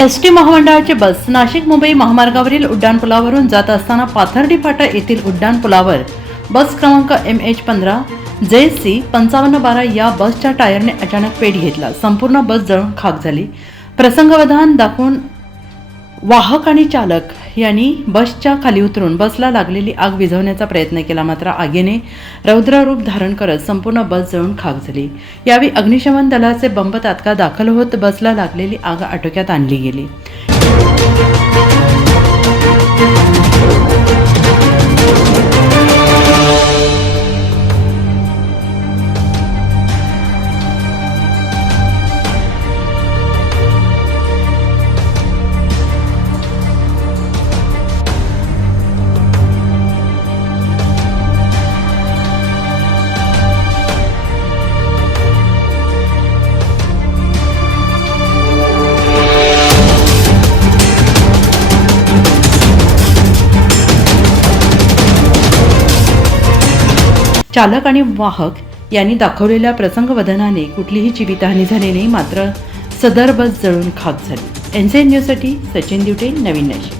ST महामंडळाची बस नाशिक मुंबई महामार्गावरील उड्डाणपुलावरून जात असताना पाथर्डी फाटा येथील उड्डाणपुलावर बस क्रमांक MH15 JC 5512 या बसच्या टायरने अचानक पेट घेतला. संपूर्ण बस जळून खाक झाली. प्रसंगावधान दाखवून वाहक आणि चालक यांनी बसच्या खाली उतरून बसला लागलेली आग विझवण्याचा प्रयत्न केला, मात्र आगीने रौद्र रूप धारण करत संपूर्ण बस जळून खाक झाली. यावेळी अग्निशमन दलाचे बंब तात्काळ दाखल होत बसला लागलेली आग आटोक्यात आणली गेली. चालक आणि वाहक यांनी दाखवलेल्या प्रसंगवदनाने कुठलीही जीवितहानी झाली नाही, मात्र सदर बस जळून खाक झाली. NCN न्यूजसाठी सचिन दिवटे, नवीन नाशिक.